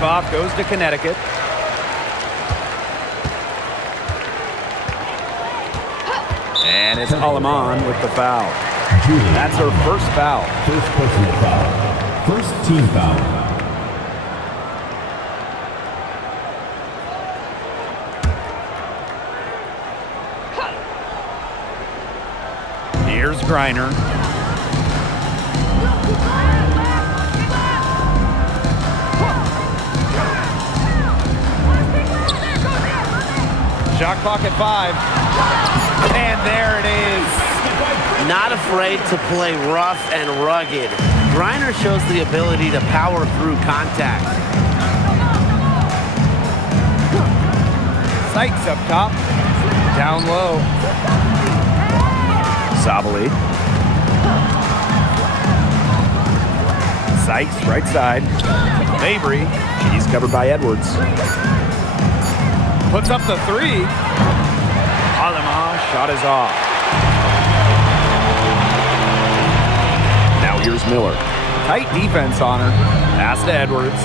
Tip-off goes to Connecticut. And it's Aleman with the foul. That's her first foul. First personal foul. First team foul. Here's Griner. Shot clock at 5. And there it is. Not afraid to play rough and rugged. Griner shows the ability to power through contact. Sykes up top. Down low. Sabali. Sykes, right side. Mabry. She's covered by Edwards. Puts up the 3. Aleman, shot is off. Now here's Miller. Tight defense on her. Pass to Edwards.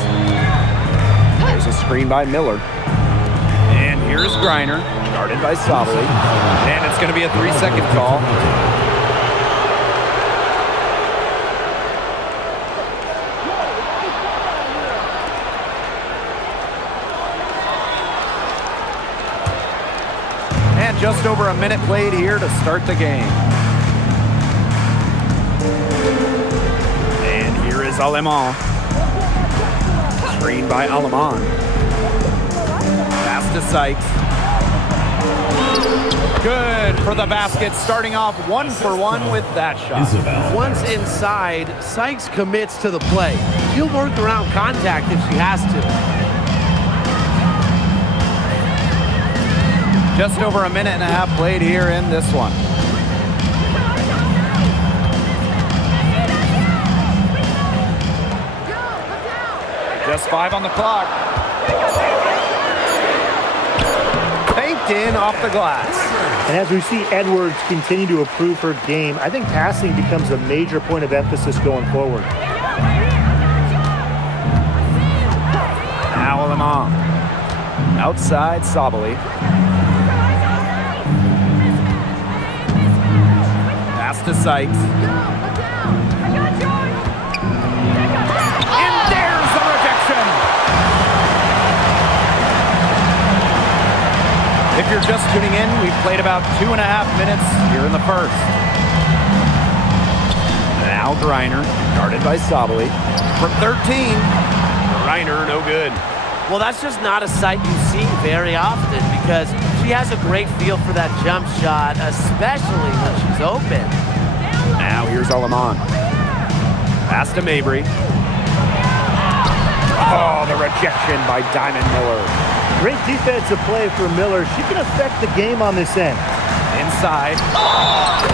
There's a screen by Miller. And here's Griner, guarded by Sabali. And it's going to be a 3-second call. And just over a minute played here to start the game. And here is Aleman. Screen by Aleman. Pass to Sykes. Good for the basket, starting off 1 for 1 with that shot. Once inside, Sykes commits to the play. She'll work around contact if she has to. Just over a minute and a half played here in this one. Just 5 on the clock. Banked in off the glass. And as we see Edwards continue to improve her game, I think passing becomes a major point of emphasis going forward. Now Aleman. Outside Sabali. Pass to Sykes. And there's the rejection. If you're just tuning in, we've played about 2.5 minutes here in the first. Now Griner, guarded by Sabali. From 13, Griner, no good. Well, that's just not a sight you see very often because she has a great feel for that jump shot, especially when she's open. Now here's Aleman. Pass to Mabry. Oh, the rejection by Diamond Miller. Great defensive play for Miller. She can affect the game on this end. Inside.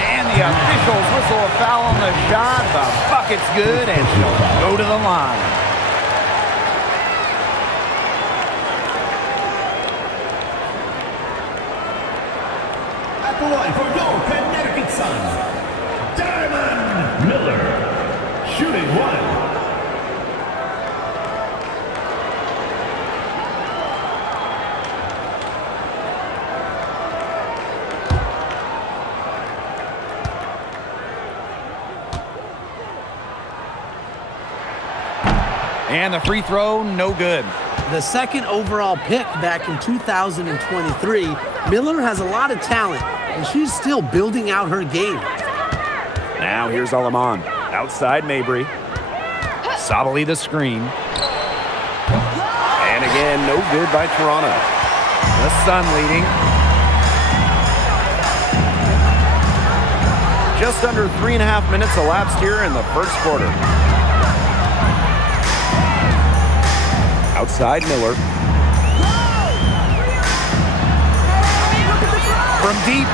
And the officials whistle a foul on the shot. The bucket's good, and she'll go to the line. The line for your Connecticut Sun, Diamond Miller, shooting 1. And the free throw, no good. The second overall pick back in 2023, Miller has a lot of talent, and she's still building out her game. Now here's Aleman. Outside Mabry. Sabali the screen. And again, no good by Toronto. The Sun leading. Just under 3.5 minutes elapsed here in the first quarter. Outside Miller. From deep.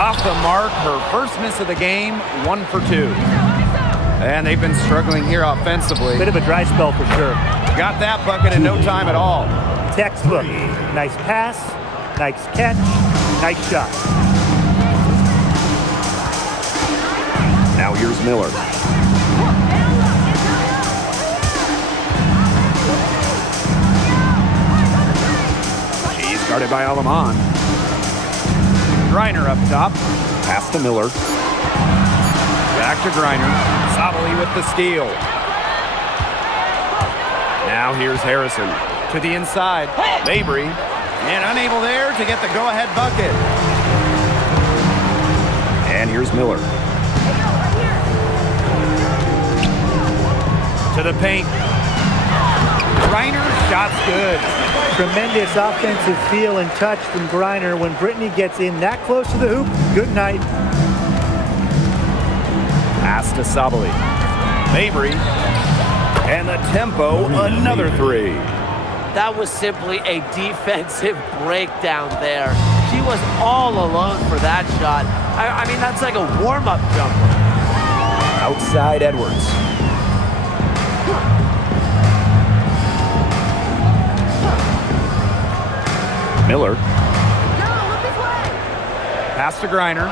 Off the mark, her first miss of the game, 1 for 2. And they've been struggling here offensively. Bit of a dry spell for sure. Got that bucket in no time at all. Textbook. Nice pass, nice catch, nice shot. Now here's Miller. Guarded by Aleman. Griner up top. Pass to Miller. Back to Griner. Sabali with the steal. Now here's Harrison. To the inside. Mabry. And unable there to get the go-ahead bucket. And here's Miller. To the paint. Griner, shot's good. Tremendous offensive feel and touch from Griner. When Brittany gets in that close to the hoop, good night. Pass to Sabali. Mabry. And the tempo, another three. That was simply a defensive breakdown there. She was all alone for that shot. I mean, that's like a warm-up jumper. Outside Edwards. Miller. Pass to Griner.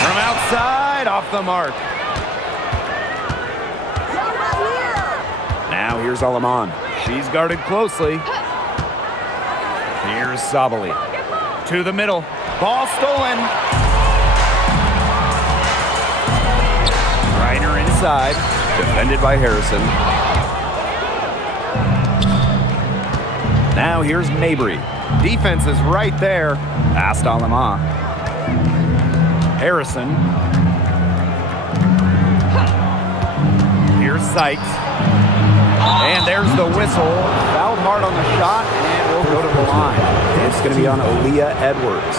From outside, off the mark. Now here's Aleman. She's guarded closely. Here's Sabali. To the middle. Ball stolen. Griner inside. Defended by Harrison. Now here's Mabry. Defense is right there. Past Aleman. Harrison. Here's Sykes. And there's the whistle. Fouled hard on the shot, and we'll go to the line. It's going to be on Aaliyah Edwards.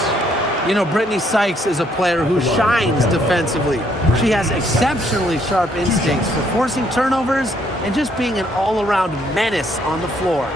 You know, Brittany Sykes is a player who shines defensively. She has exceptionally sharp instincts for forcing turnovers and just being an all-around menace on the floor.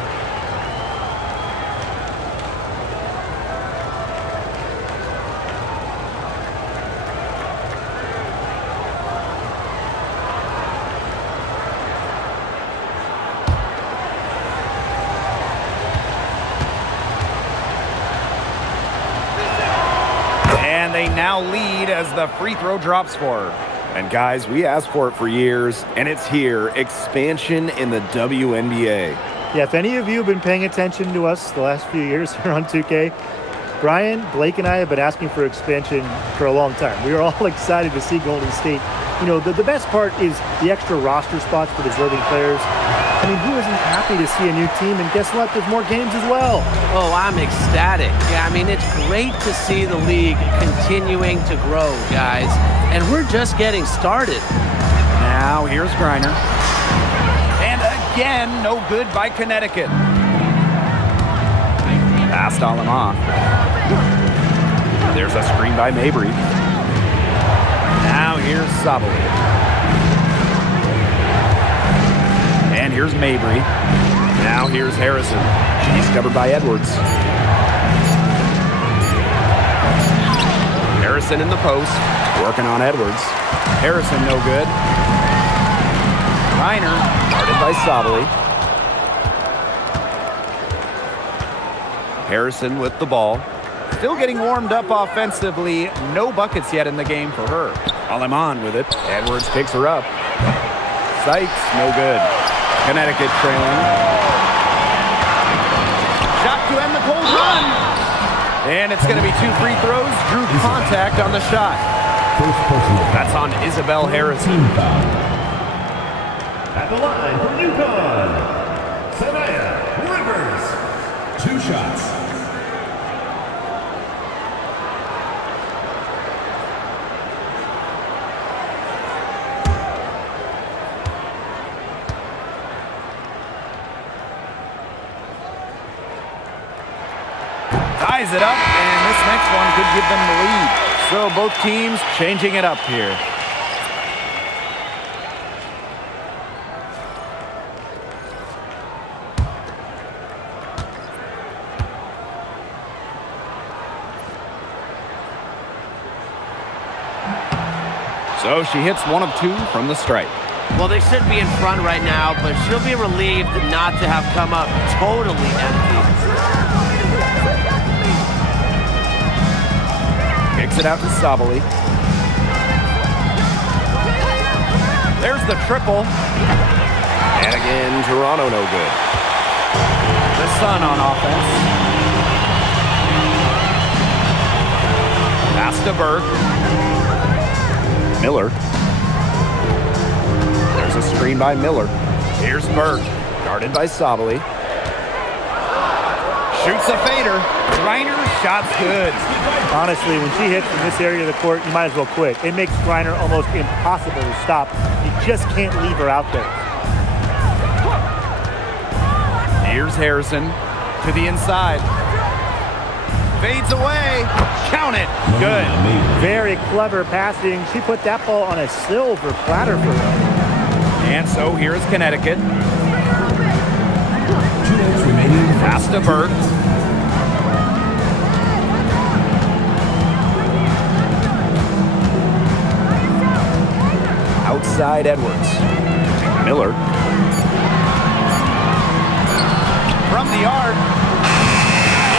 They now lead as the free throw drops for her. And guys, we asked for it for years, and it's here. Expansion in the WNBA. Yeah, if any of you have been paying attention to us the last few years here on 2K, Brian, Blake, and I have been asking for expansion for a long time. We are all excited to see Golden State. You know, the best part is the extra roster spots for deserving players. I mean, who isn't happy to see a new team? And guess what? There's more games as well. Oh, I'm ecstatic. Yeah, I mean, it's great to see the league continuing to grow, guys. And we're just getting started. Now, here's Griner. And again, no good by Connecticut. Past Aleman. There's a screen by Mabry. Now, here's Sabali. And here's Mabry. Now here's Harrison. She's covered by Edwards. Harrison in the post. Working on Edwards. Harrison no good. Griner guarded by Sabali. Harrison with the ball. Still getting warmed up offensively. No buckets yet in the game for her. Aleman with it. Edwards picks her up. Sykes no good. Connecticut trailing. Shot to end the cold run. And it's going to be 2 free throws. Drew contact on the shot. That's on Isabel Harrison. At the line from UConn, Savannah Rivers. 2 shots. Ties it up, and this next one could give them the lead. So both teams changing it up here. So she hits 1 of 2 from the stripe. Well, they should be in front right now, but she'll be relieved not to have come up totally empty. Kicks it out to Sabali. There's the triple. And again, Toronto no good. The Sun on offense. Pass to Burke. Miller. There's a screen by Miller. Here's Burke, guarded by Sabali. Shoots a fader. Griner's shot's good. Honestly, when she hits in this area of the court, you might as well quit. It makes Griner almost impossible to stop. You just can't leave her out there. Here's Harrison to the inside. Fades away. Count it. Good. Very clever passing. She put that ball on a silver platter for them. And so here's Connecticut. 2 minutes remaining. Pass to Burke. Outside Edwards. Miller. From the arc.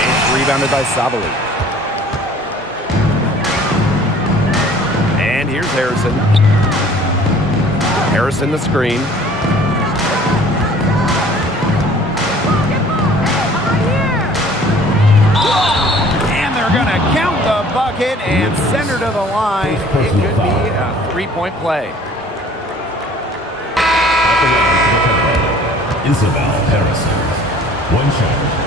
It's rebounded by Sabali. And here's Harrison. Harrison the screen. And they're going to count the bucket and send her to the line. It could be a three-point play. Isabel Harrison. 1 shot.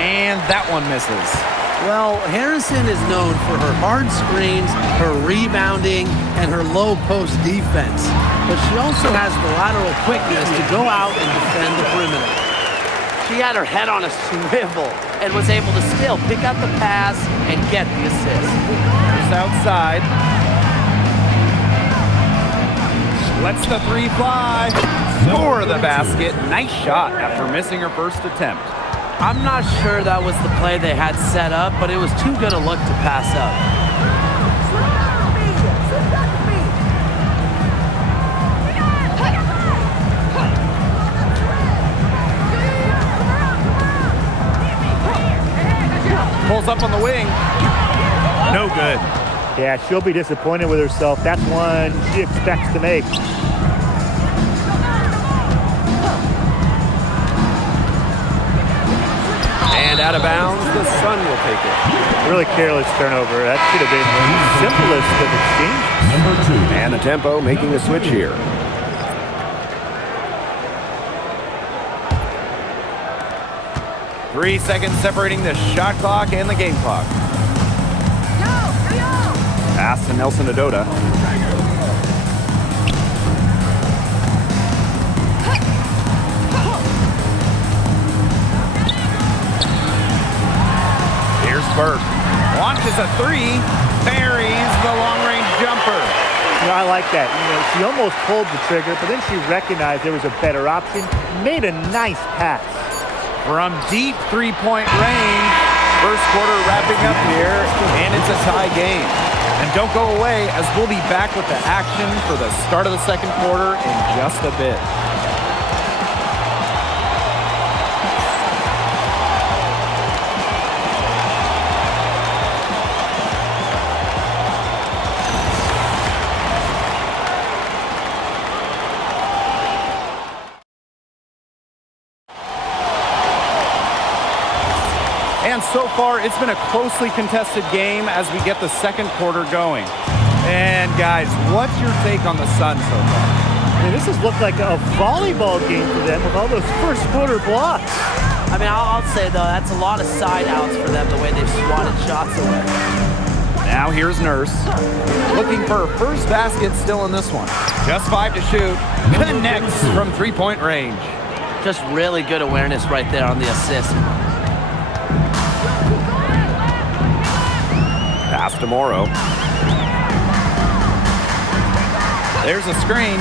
And that one misses. Well, Harrison is known for her hard screens, her rebounding, and her low post defense. But she also has the lateral quickness to go out and defend the perimeter. She had her head on a swivel and was able to still pick up the pass and get the assist. Just outside. Lets the three fly. Score the basket. Nice shot after missing her first attempt. I'm not sure that was the play they had set up, but it was too good a look to pass up. Pulls up on the wing. No good. Yeah, she'll be disappointed with herself. That's one she expects to make. And out of bounds, the Sun will take it. Really careless turnover. That should have been the simplest of exchanges. Number 2. And the tempo making a switch here. Three seconds separating the shot clock and the game clock. Pass to Nelson Adota. Here's Burke. Launches a three. Buries the long-range jumper. You know, I like that. You know, she almost pulled the trigger, but then she recognized there was a better option. Made a nice pass. From deep three-point range. First quarter wrapping up here, and it's a tie game. And don't go away, as we'll be back with the action for the start of the second quarter in just a bit. And so far, it's been a closely contested game as we get the second quarter going. And guys, what's your take on the Sun so far? I mean, this has looked like a volleyball game for them with all those first quarter blocks. I mean, I'll say, though, that's a lot of side outs for them, the way they've swatted shots away. Now here's Nurse. Looking for her first basket still in this one. Just 5 to shoot. Connects from three-point range. Just really good awareness right there on the assist. Pass to Morrow. There's a screen.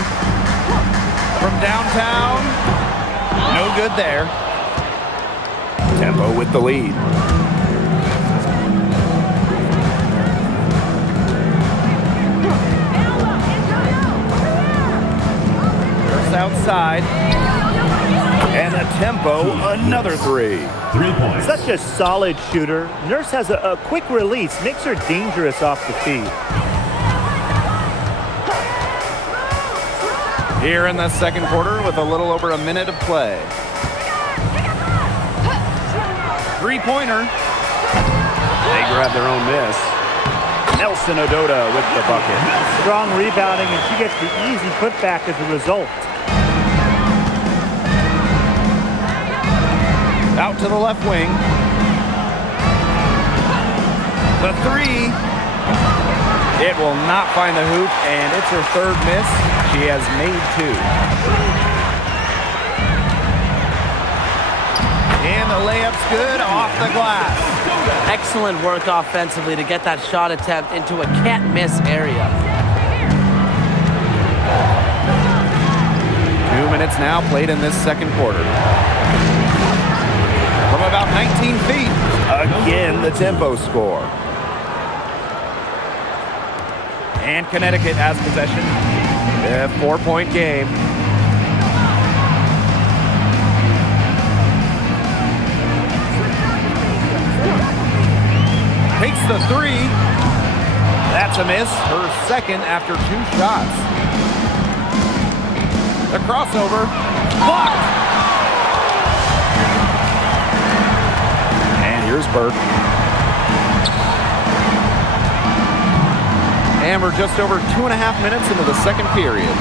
From downtown. No good there. Tempo with the lead. First outside. And a Tempo, another three. 3 points. Such a solid shooter. Nurse has a quick release, makes her dangerous off the feed. Here in the second quarter with a little over a minute of play. Three-pointer. They grab their own miss. Nelson Ododa with the bucket. Strong rebounding, and she gets the easy putback as a result. Out to the left wing. The three. It will not find the hoop, and it's her third miss. She has made two. And the layup's good off the glass. Excellent work offensively to get that shot attempt into a can't-miss area. 2 minutes now played in this second quarter. From about 19 feet, again the Tempo score. And Connecticut has possession. A 4-point game. Takes the three. That's a miss. Her second after two shots. The crossover. Blocked. And here's Burke. And we're just over 2.5 minutes into the second period.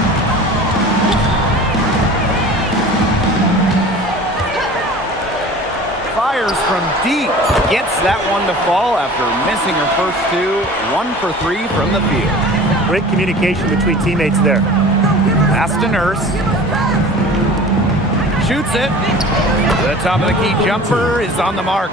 Fires from deep. Gets that one to fall after missing her first two. 1 for 3 from the field. Great communication between teammates there. Pass to Nurse. Shoots it. The top of the key jumper is on the mark.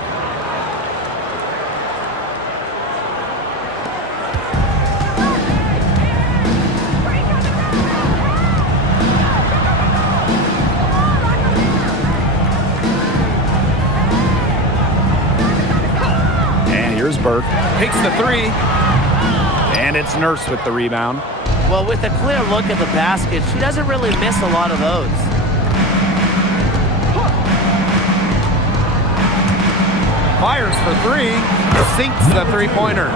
Here's Burke. Takes the three. And it's Nurse with the rebound. Well, with a clear look at the basket, she doesn't really miss a lot of those. Fires for three. Sinks the three-pointer.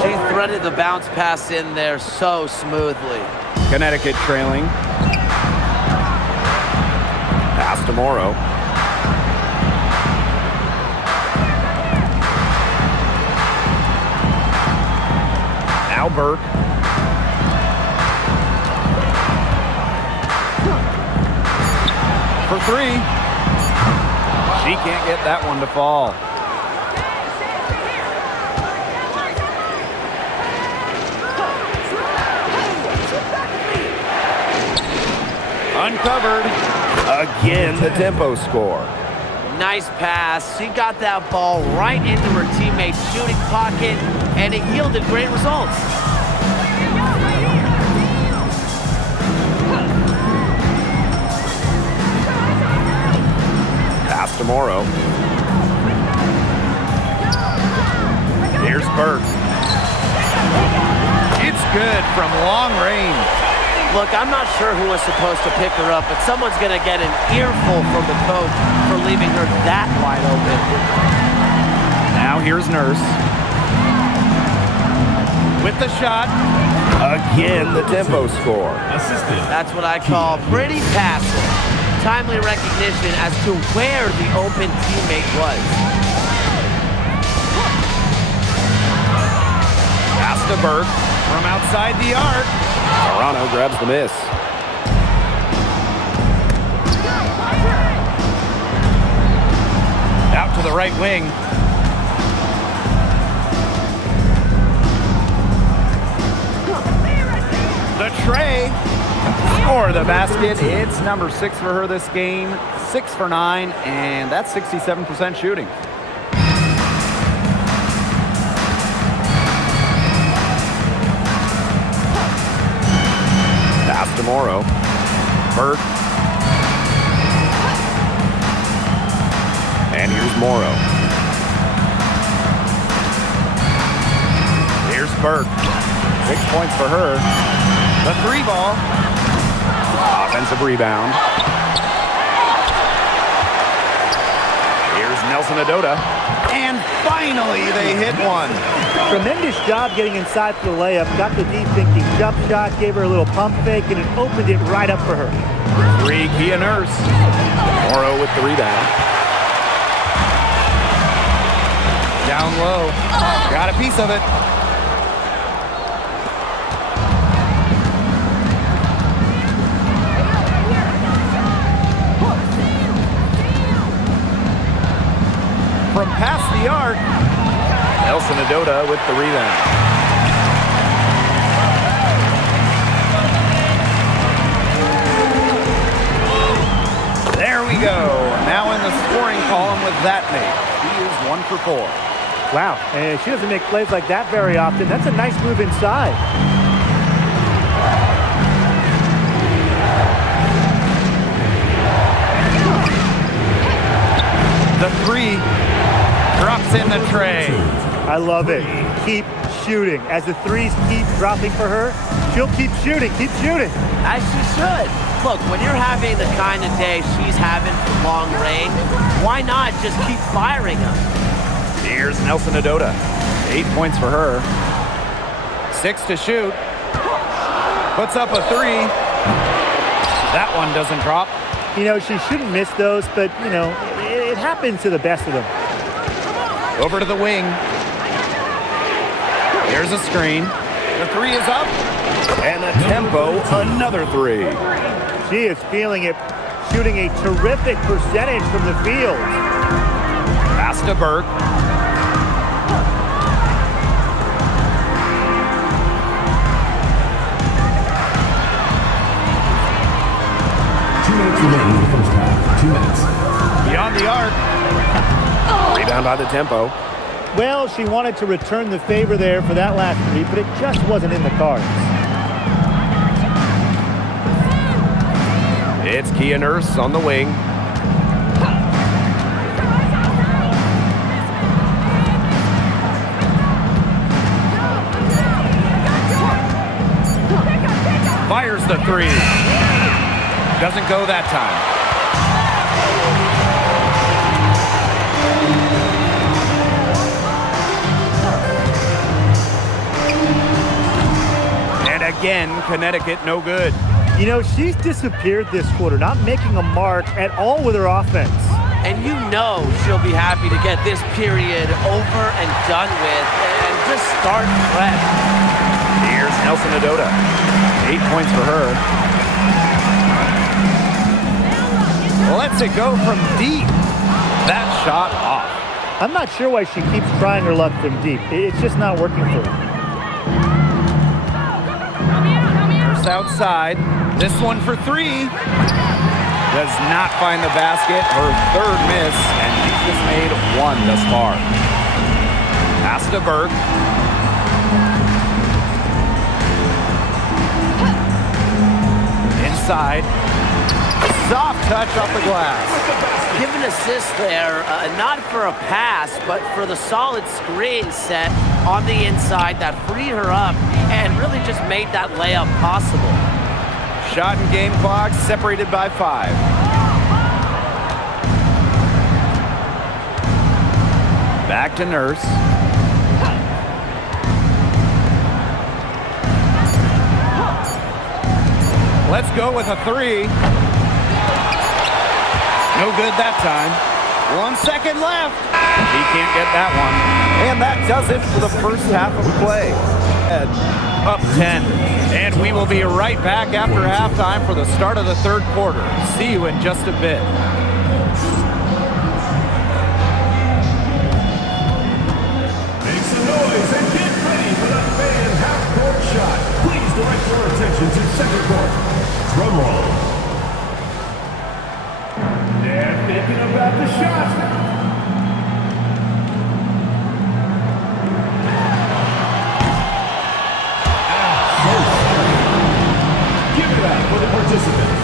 She threaded the bounce pass in there so smoothly. Connecticut trailing. Pass to Morrow. Now Burke. For three. She can't get that one to fall. Uncovered. Again, the Tempo score. Nice pass. She got that ball right into her teammate's shooting pocket, and it yielded great results. Pass to Morrow. Here's Burke. It's good from long range. Look, I'm not sure who was supposed to pick her up, but someone's going to get an earful from the coach for leaving her that wide open. Now here's Nurse. With the shot. Again, the Tempo score. Assistant. That's what I call pretty passive. Timely recognition as to where the open teammate was. Pass to Burke from outside the arc. Toronto grabs the miss. Out to the right wing. The tray. Score the basket. It's number 6 for her this game. 6 for 9, and that's 67% shooting. Pass to Morrow. Burke. And here's Morrow. Here's Burke. 6 points for her. The 3 ball. Offensive rebound. Here's Nelson Adota. And finally, they hit one. Tremendous job getting inside for the layup. Got the deep thinking jump shot, gave her a little pump fake, and it opened it right up for her. 3, Kia Nurse. Morrow with the rebound. Down low. Got a piece of it. From past the arc, Nelson Adota with the rebound. There we go. Now in the scoring column with that mate. He is 1 for 4. Wow, and she doesn't make plays like that very often. That's a nice move inside. The 3 drops in the tray. I love it. Keep shooting. As the threes keep dropping for her, she'll keep shooting. Keep shooting. As she should. Look, when you're having the kind of day she's having from long range, why not just keep firing them? Here's Nelson Adota. 8 points for her. 6 to shoot. Puts up a 3. That one doesn't drop. You know, she shouldn't miss those, but, you know, it happens to the best of them. Over to the wing. Here's a screen. The 3 is up. And the tempo, another 3. She is feeling it, shooting a terrific percentage from the field. Pass to Burke. Remaining in the first half. 2 minutes. Beyond the arc. Rebound by the tempo. Well, she wanted to return the favor there for that last 3, but it just wasn't in the cards. It's Kia Nurse on the wing. Fires the 3. Doesn't go that time. And again, Connecticut no good. You know, she's disappeared this quarter, not making a mark at all with her offense. And you know she'll be happy to get this period over and done with and just start fresh. Here's Nelson Adota. 8 points for her. Lets it go from deep. That shot off. I'm not sure why she keeps trying her luck from deep. It's just not working for her. First outside. This one for 3. Does not find the basket. Her 3rd miss, and she's just made 1 thus far. Pass to Burke. Inside. Soft touch off the glass. Give an assist there, not for a pass, but for the solid screen set on the inside that freed her up and really just made that layup possible. Shot and game clock separated by 5. Back to Nurse. Let's go with a 3. No good that time. 1 second left. He can't get that one. And that does it for the first half of play. Up 10. And we will be right back after halftime for the start of the 3rd quarter. See you in just a bit. Make some noise and get ready for the fan half-court shot. Please direct your attention to second court. Drum roll. They're thinking about the shot. Give it up for the participants.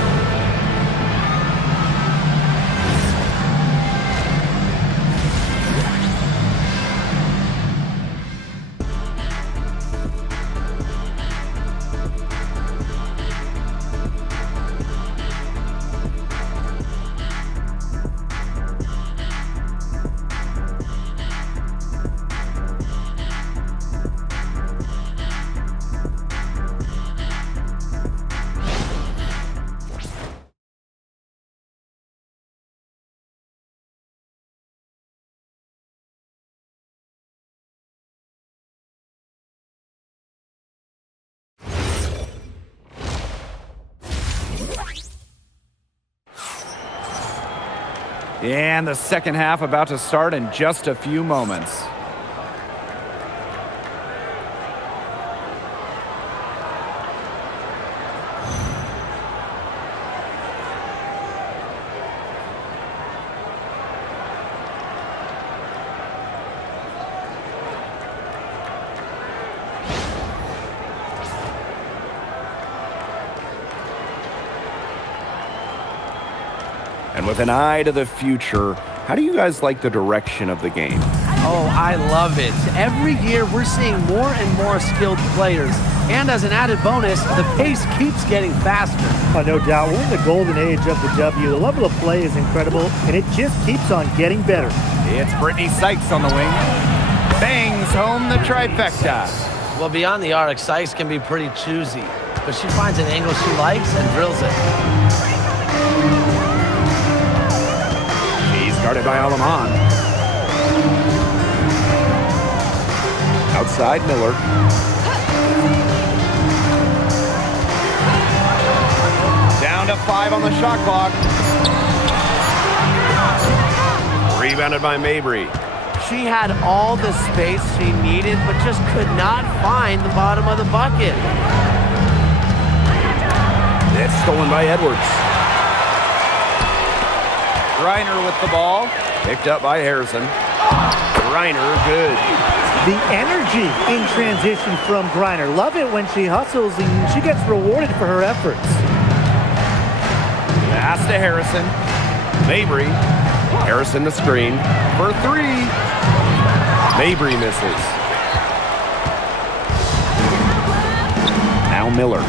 And the second half about to start in just a few moments. And with an eye to the future, how do you guys like the direction of the game? Oh, I love it. Every year we're seeing more and more skilled players. And as an added bonus, the pace keeps getting faster. Oh, no doubt. We're in the golden age of the W. The level of play is incredible, and it just keeps on getting better. It's Brittany Sykes on the wing. Bangs home the trifecta. Well, beyond the arc, Sykes can be pretty choosy, but she finds an angle she likes and drills it. She's guarded by Alaman. Outside Miller. Down to 5 on the shot clock. Rebounded by Mabry. She had all the space she needed, but just could not find the bottom of the bucket. It's stolen by Edwards. Griner with the ball. Picked up by Harrison. Griner, good. The energy in transition from Griner. Love it when she hustles and she gets rewarded for her efforts. Pass to Harrison. Mabry. Harrison the screen for 3. Mabry misses. Now Miller.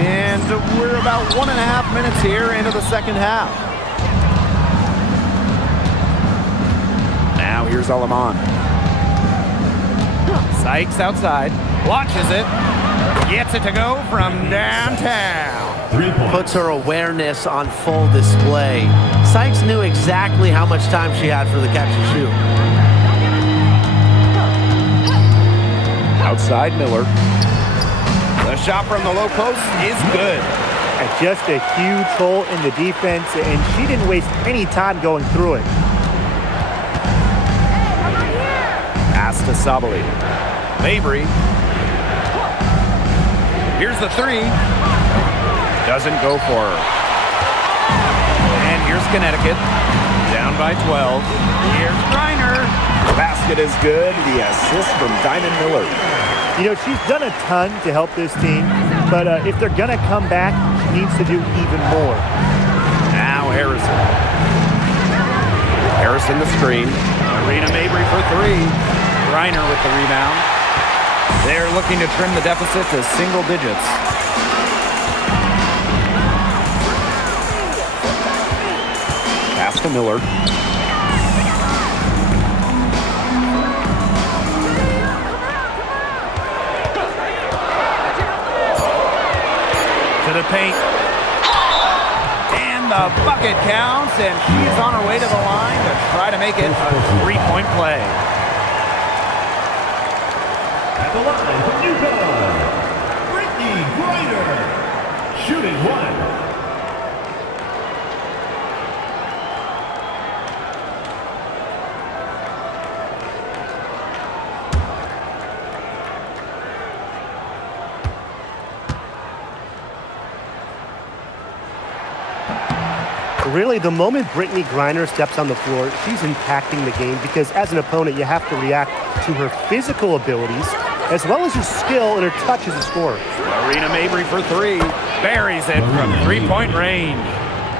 And we're about 1.5 minutes here into the second half. Now here's Alaman. Sykes outside. Launches it. Gets it to go from downtown. 3 points. Puts her awareness on full display. Sykes knew exactly how much time she had for the catch and shoot. Outside Miller. The shot from the low post is good. And just a huge hole in the defense, and she didn't waste any time going through it. Pass to Sabali. Mabry. Here's the 3. Doesn't go for her. And here's Connecticut. Down by 12. Here's Griner. Basket is good. The assist from Diamond Miller. You know, she's done a ton to help this team, but if they're going to come back, she needs to do even more. Now Harrison. Harrison the screen. Arena Mabry for 3. Griner with the rebound. They're looking to trim the deficit to single digits. Pass to Miller. To the paint. And the bucket counts, and she's on her way to the line to try to make it a 3-point play. At the line from UConn, Brittany Griner, shooting 1. Really, the moment Brittany Griner steps on the floor, she's impacting the game because as an opponent, you have to react to her physical abilities as well as her skill and her touch as a scorer. Arena Mabry for 3. Buries it from 3-point range.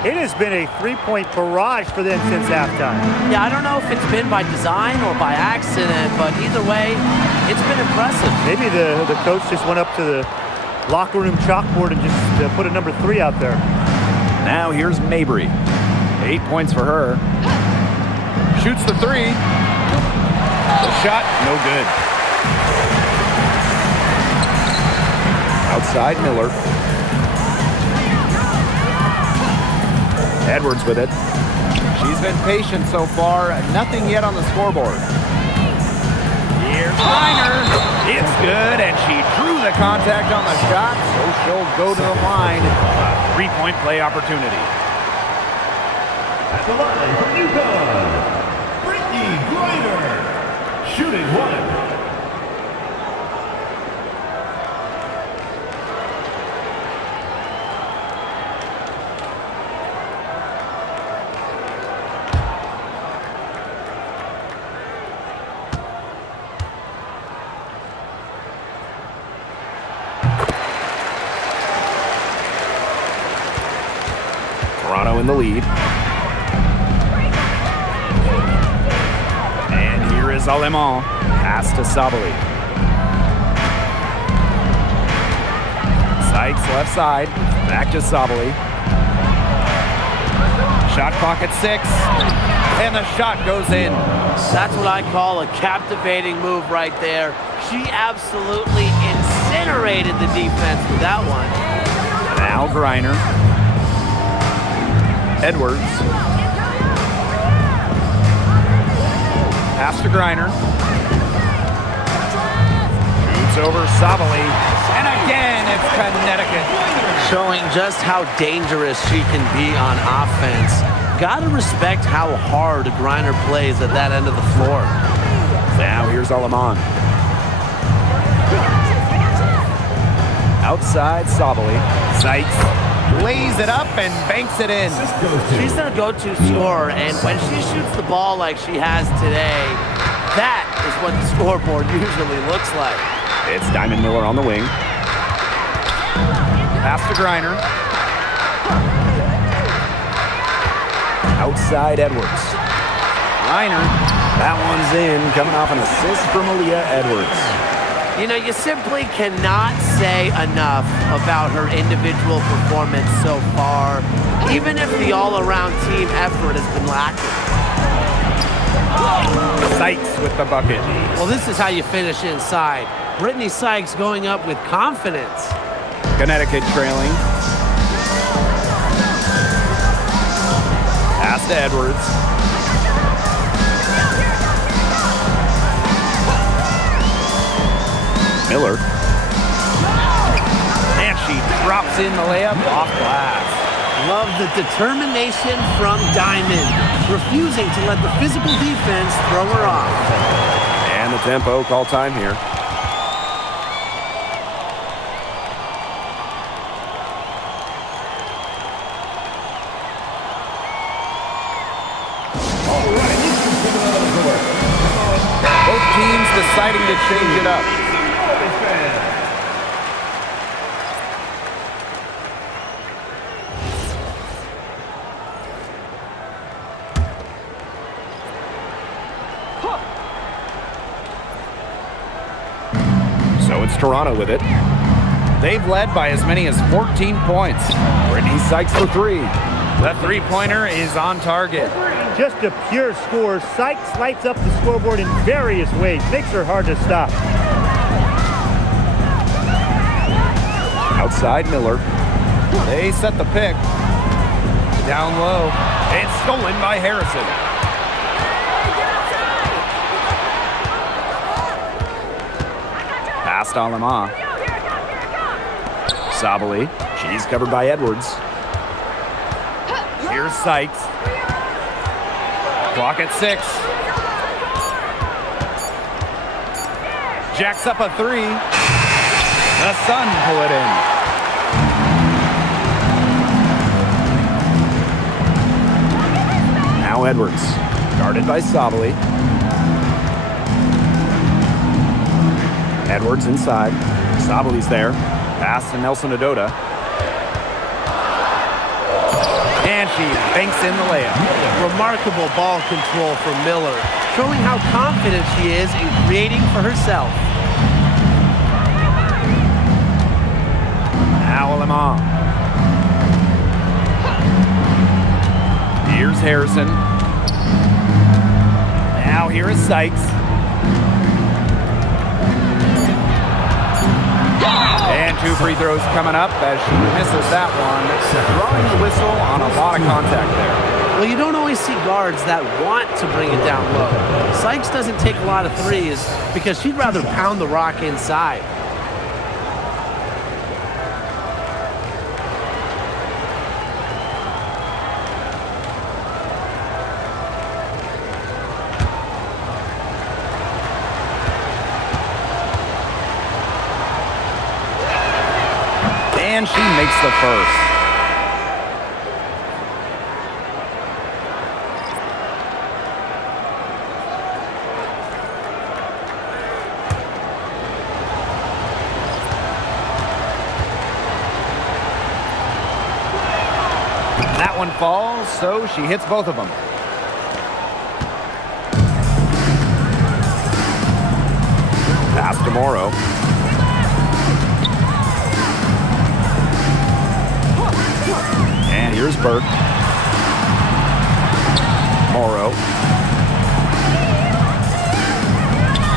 It has been a 3-point barrage for them since halftime. Yeah, I don't know if it's been by design or by accident, but either way, it's been impressive. Maybe the coach just went up to the locker room chalkboard and just put a number 3 out there. Now here's Mabry. 8 points for her. Shoots the 3. The shot, no good. Outside Miller. Edwards with it. She's been patient so far. Nothing yet on the scoreboard. Here's Griner. It's good, and she drew bit of contact on the shot, so she'll go to the line. A three-point play opportunity. At the line from UConn, Brittany Griner, shooting one. Toronto in the lead. And here is Alemán. Pass to Sabali. Sykes left side. Back to Sabali. Shot clock at 6. And the shot goes in. That's what I call a captivating move right there. She absolutely incinerated the defense with that one. Now Griner. Edwards. Pass to Griner. Shoots over Sabali. And again, it's Connecticut. Showing just how dangerous she can be on offense. Gotta respect how hard Griner plays at that end of the floor. Now here's Alemán. Outside Sabali. Sykes lays it up and banks it in. She's their go-to scorer, and when she shoots the ball like she has today, that is what the scoreboard usually looks like. It's Diamond Miller on the wing. Pass to Griner. Outside Edwards. Griner, that one's in, coming off an assist from Aaliyah Edwards. You know, you simply cannot say enough about her individual performance so far, even if the all-around team effort has been lacking. Sykes with the bucket. Well, this is how you finish inside. Brittany Sykes going up with confidence. Connecticut trailing. Pass to Edwards. Miller. And she drops in the layup off glass. Love the determination from Diamond, refusing to let the physical defense throw her off. And the tempo call time here. Both teams deciding to change it up. So it's Toronto with it. They've led by as many as 14 points. Brittany Sykes for 3. The three-pointer is on target. Just a pure score. Sykes lights up the scoreboard in various ways. Makes her hard to stop. Outside Miller. They set the pick. Down low. It's stolen by Harrison. Past Alemán. Sabali. She's covered by Edwards. Here's Sykes. Clock at 6. Jacks up a 3. The Sun pull it in. Now Edwards. Guarded by Sabali. Edwards inside. Sabali's there. Pass to Nelson Adota. And she banks in the layup. Remarkable ball control from Miller, showing how confident she is in creating for herself. Now Alemán. Here's Harrison. Now here is Sykes. And 2 free throws coming up as she misses that one. Drawing the whistle on a lot of contact there. Well, you don't always see guards that want to bring it down low. Sykes doesn't take a lot of threes because she'd rather pound the rock inside. And she makes the first. That one falls, so she hits both of them. Pass to Morrow. And here's Burke. Morrow.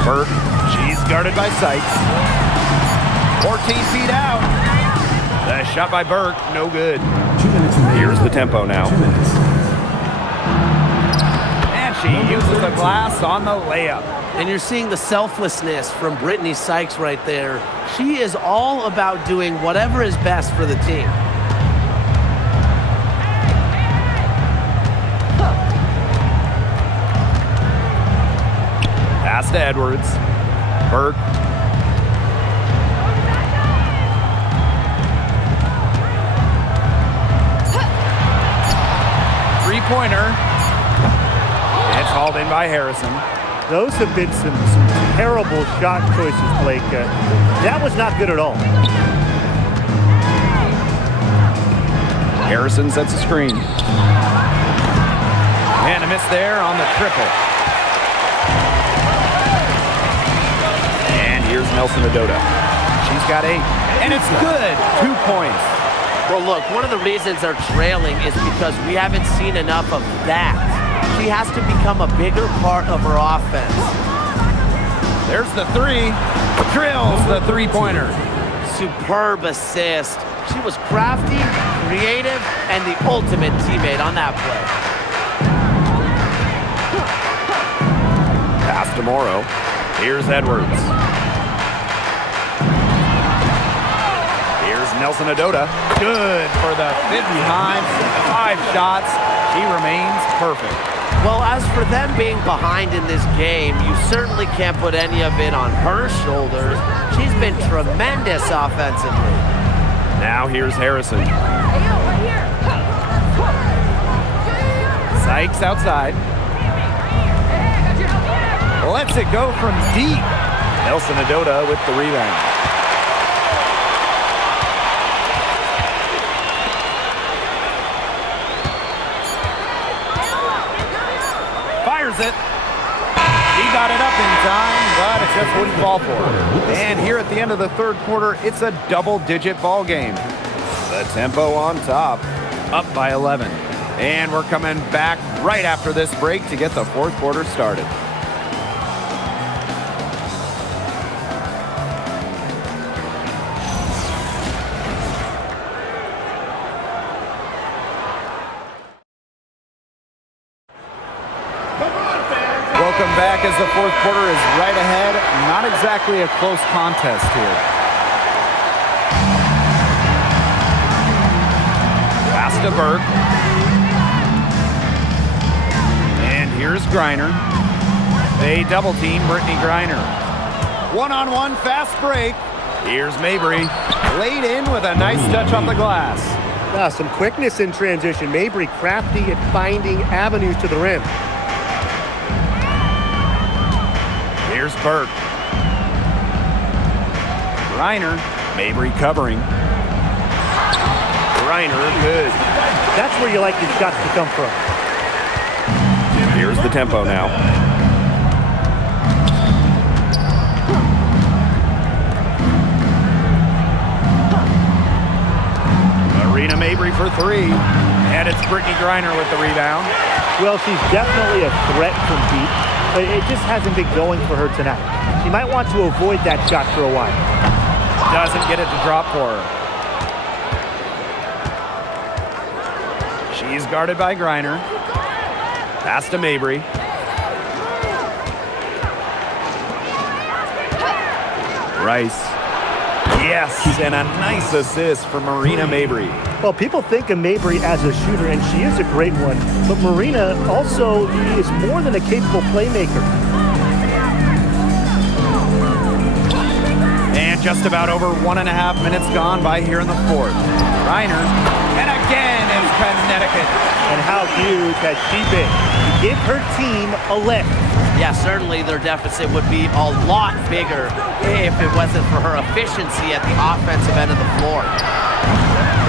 Burke. She's guarded by Sykes. 14 feet out. The shot by Burke, no good. 2 minutes remaining. Here's the tempo now. 2 minutes. And she uses the glass on the layup. And you're seeing the selflessness from Brittany Sykes right there. She is all about doing whatever is best for the team. Pass to Edwards. Burke. Three-pointer. It's hauled in by Harrison. Those have been some terrible shot choices, Blake. That was not good at all. Harrison sets a screen. And a miss there on the triple. And here's Nelson Adota. She's got 8. And it's good. 2 points. Well, look, one of the reasons they're trailing is because we haven't seen enough of that. She has to become a bigger part of her offense. There's the 3. Drills the three-pointer. Superb assist. She was crafty, creative, and the ultimate teammate on that play. Pass to Morrow. Here's Edwards. Here's Nelson Adota. Good for the 5th time. 5 shots. She remains perfect. Well, as for them being behind in this game, you certainly can't put any of it on her shoulders. She's been tremendous offensively. Now here's Harrison. Sykes outside. Lets it go from deep. Nelson Adota with the rebound. Fires it. He got it up in time, but it just wouldn't fall for her. And here at the end of the third quarter, it's a double-digit ball game. The tempo on top, up by 11. And we're coming back right after this break to get the fourth quarter started. Welcome back as the fourth quarter is right ahead. Not exactly a close contest here. Pass to Burke. And here's Griner. They double team Brittany Griner. One-on-one fast break. Here's Mabry. Laid in with a nice touch off the glass. Some quickness in transition. Mabry crafty at finding avenues to the rim. Here's Burke. Griner. Mabry covering. Griner, good. That's where you like your shots to come from. Here's the tempo now. Marina Mabry for 3. And it's Brittany Griner with the rebound. Well, she's definitely a threat from deep, but it just hasn't been going for her tonight. She might want to avoid that shot for a while. Doesn't get it to drop for her. She's guarded by Griner. Pass to Mabry. Rice. Yes, and a nice assist for Marina Mabry. Well, people think of Mabry as a shooter, and she is a great one. But Marina also is more than a capable playmaker. And With just about over 1.5 minutes gone by here in the fourth. Reiner, and again it's Connecticut. And how huge has she been to give her team a lift? Yeah, certainly their deficit would be a lot bigger if it wasn't for her efficiency at the offensive end of the floor.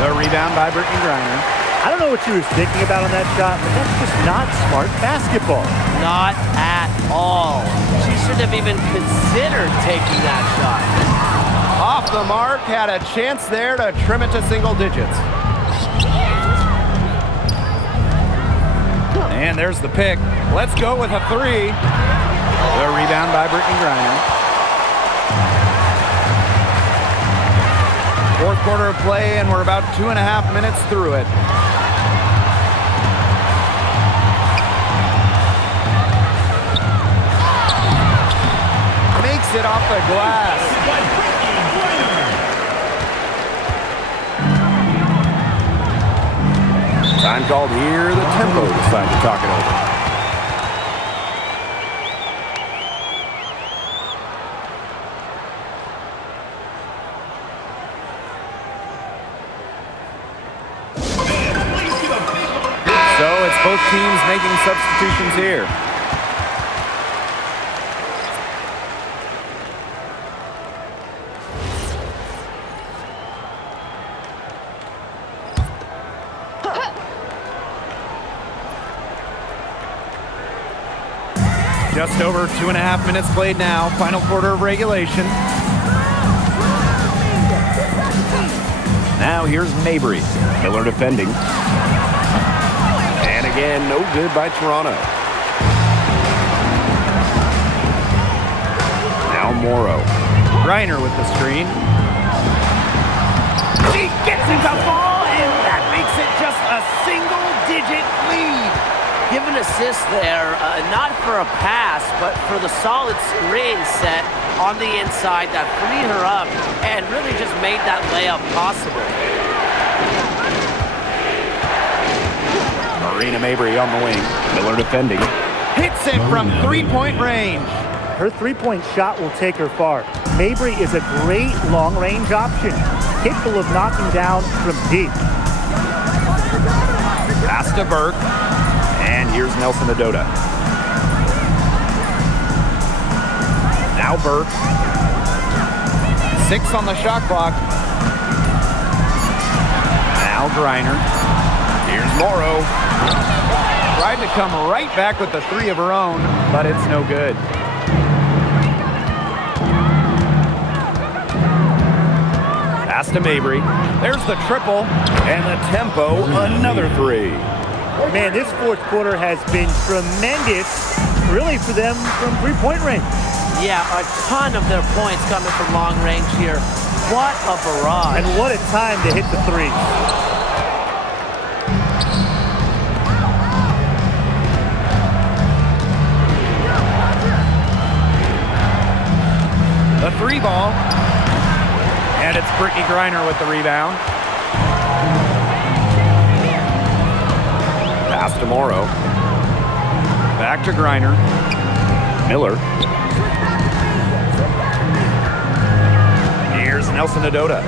The rebound by Brittany Griner. I don't know what she was thinking about on that shot, but that's just not smart basketball. Not at all. She shouldn't have even considered taking that shot. Off the mark, had a chance there to trim it to single digits. And there's the pick. Let's go with a three. The rebound by Brittany Griner. Fourth quarter of play, and we're about 2.5 minutes through it. Makes it off the glass. Time called here. The tempo decide to talk it over. So it's both teams making substitutions here. Just over 2.5 minutes played now. Final quarter of regulation. Now here's Mabry. Miller defending. And again, no good by Toronto. Now Morrow. Reiner with the screen. She gets it the ball, and that makes it just a single-digit lead. Give an assist there, not for a pass, but for the solid screen set on the inside that freed her up and really just made that layup possible. Marina Mabry on the wing. Miller defending. Hits it from three-point range. Her three-point shot will take her far. Mabry is a great long-range option, capable of knocking down from deep. Pass to Burke. And here's Nelson Adota. Now Burke. 6 on the shot clock. Now Griner. Here's Morrow. Tried to come right back with the three of her own, but it's no good. Pass to Mabry. There's the triple. And the tempo, another three. Man, this fourth quarter has been tremendous, really, for them from three-point range. Yeah, a ton of their points coming from long range here. What a barrage. And what a time to hit the three. The three ball. And it's Brittany Griner with the rebound. Pass to Morrow. Back to Griner. Miller. Here's Nelson Adota.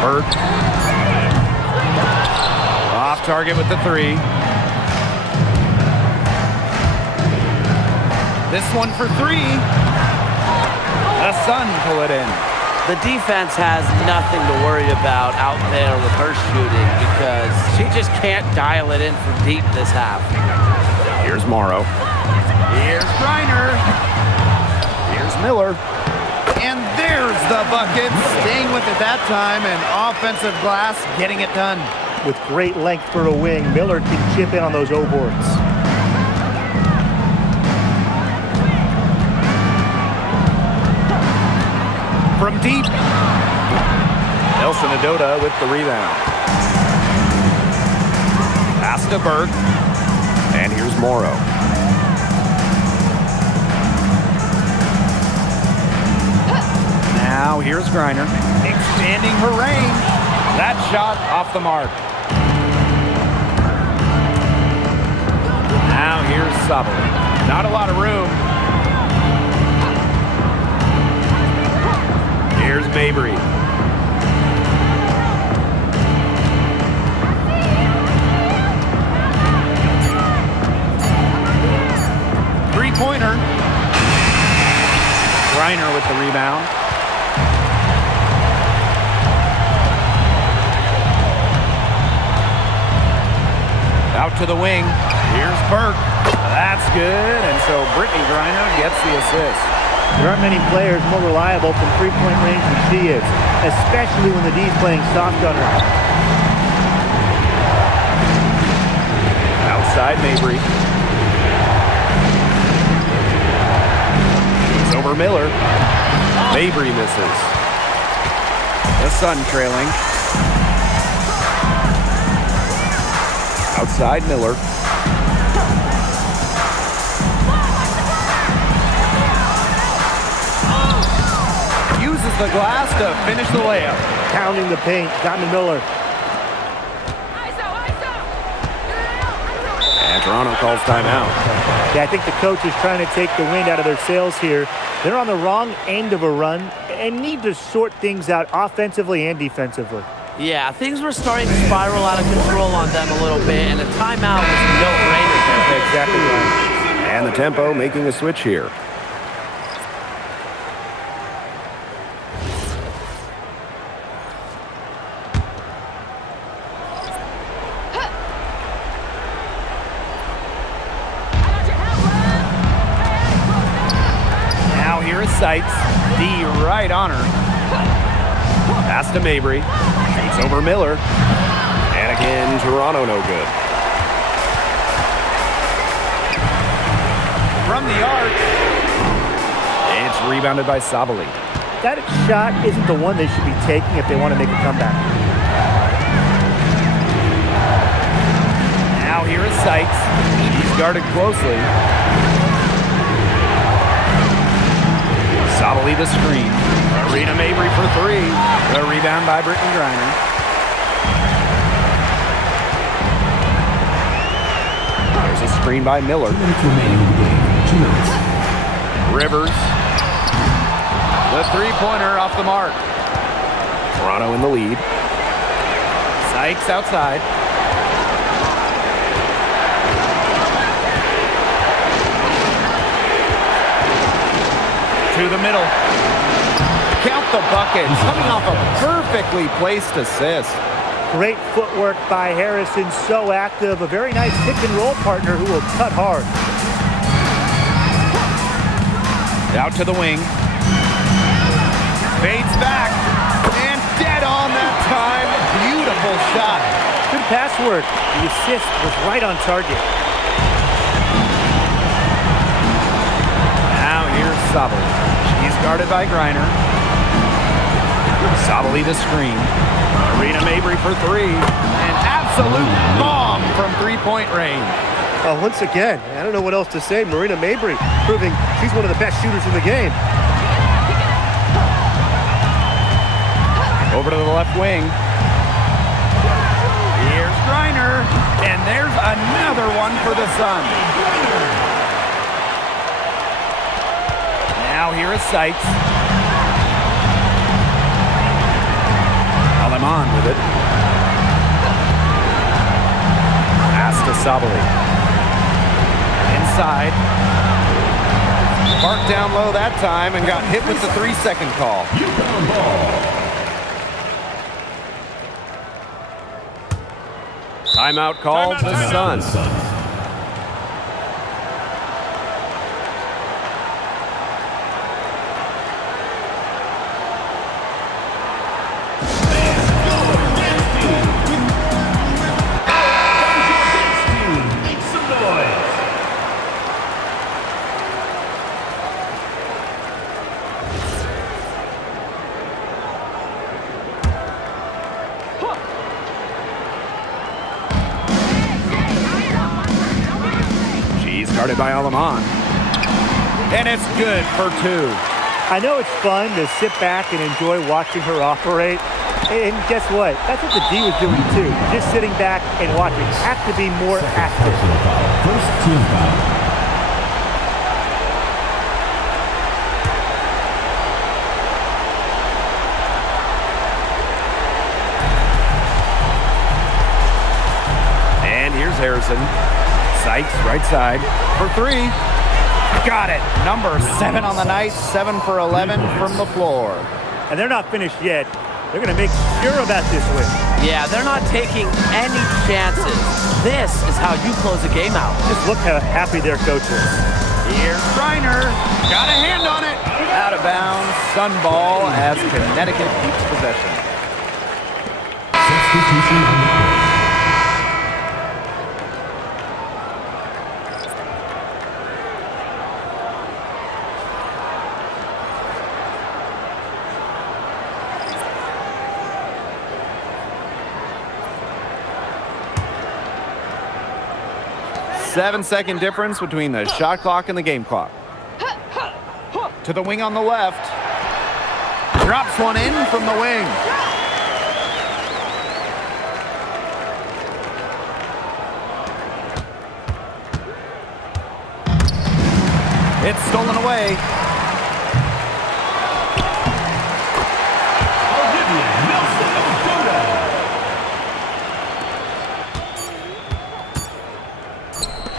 Burke. Off target with the three. This one for three. The Sun pull it in. The defense has nothing to worry about out there with her shooting because she just can't dial it in from deep this half. Here's Morrow. Here's Griner. Here's Miller. And there's the bucket. Staying with it that time, and offensive glass getting it done. With great length for a wing, Miller can chip in on those O-boards. From deep, Nelson Adota with the rebound. Pass to Burke, and here's Morrow. Now here's Griner, expanding her range. That shot off the mark. Now here's Sabali. Not a lot of room. Here's Mabry. Three-pointer. Griner with the rebound. Out to the wing. Here's Burke. That's good. And so Brittany Griner gets the assist. There aren't many players more reliable from three-point range than she is, especially when the D's playing soft on her. Outside Mabry. It's over Miller. Mabry misses. The Sun trailing. Outside Miller. Uses the glass to finish the layup. Pounding the paint, got to Miller. And Toronto calls timeout. Yeah, I think the coach is trying to take the wind out of their sails here. They're on the wrong end of a run and need to sort things out offensively and defensively. Yeah, things were starting to spiral out of control on them a little bit, and a timeout was a no-brainer there. Exactly right. And the tempo making a switch here. Now here is Seitz. D right on her. Pass to Mabry. Shoots over Miller. And again, Toronto no good. From the arc. It's rebounded by Sabali. That shot isn't the one they should be taking if they want to make a comeback. Now here is Seitz. He's guarded closely. Sabali the screen. Arena Mabry for three. The rebound by Brittany Griner. There's a screen by Miller. 2 minutes remaining in the game. 2 minutes. Rivers. The three-pointer off the mark. Toronto in the lead. Sykes outside. To the middle. Count the bucket. Coming off a perfectly placed assist. Great footwork by Harrison, so active. A very nice pick-and-roll partner who will cut hard. Out to the wing. Fades back. And dead on that time. Beautiful shot. Good pass work. The assist was right on target. Now here's Sabali. She's guarded by Griner. Sabali the screen. Arena Mabry for three. An absolute bomb from three-point range. Once again, I don't know what else to say. Marina Mabry proving she's one of the best shooters in the game. Over to the left wing. Here's Griner. And there's another one for the Sun. Now here is Seitz. Aleman with it. Pass to Sabali. Inside. Marked down low that time and got hit with the 3-second call. Timeout called to the Sun. Guarded by Aleman. And it's good for two. I know it's fun to sit back and enjoy watching her operate. And guess what? That's what the D was doing too. Just sitting back and watching. Have to be more active. First team foul. Harrison. Sykes, right side, for three. Got it. Number 7 on the night, 7 for 11 from the floor. And they're not finished yet. They're going to make sure about this win. Yeah, they're not taking any chances. This is how you close a game out. Just look how happy their coach is. Here's Reiner. Got a hand on it. Out of bounds. Sun ball as Connecticut keeps possession. Substitution on the court. 7-second difference between the shot clock and the game clock. To the wing on the left. Drops one in from the wing. It's stolen away.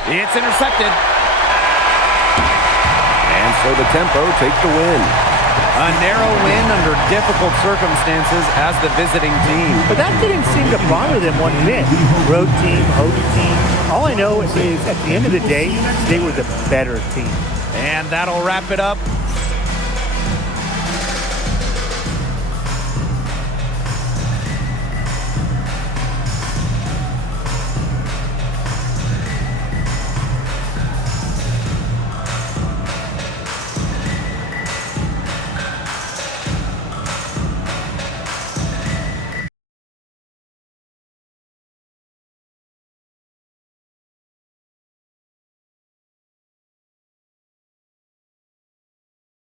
It's intercepted. And so the Tempo take the win. A narrow win under difficult circumstances as the visiting team. But that didn't seem to bother them one bit. Road team, host team. All I know is at the end of the day, they were the better team. And that'll wrap it up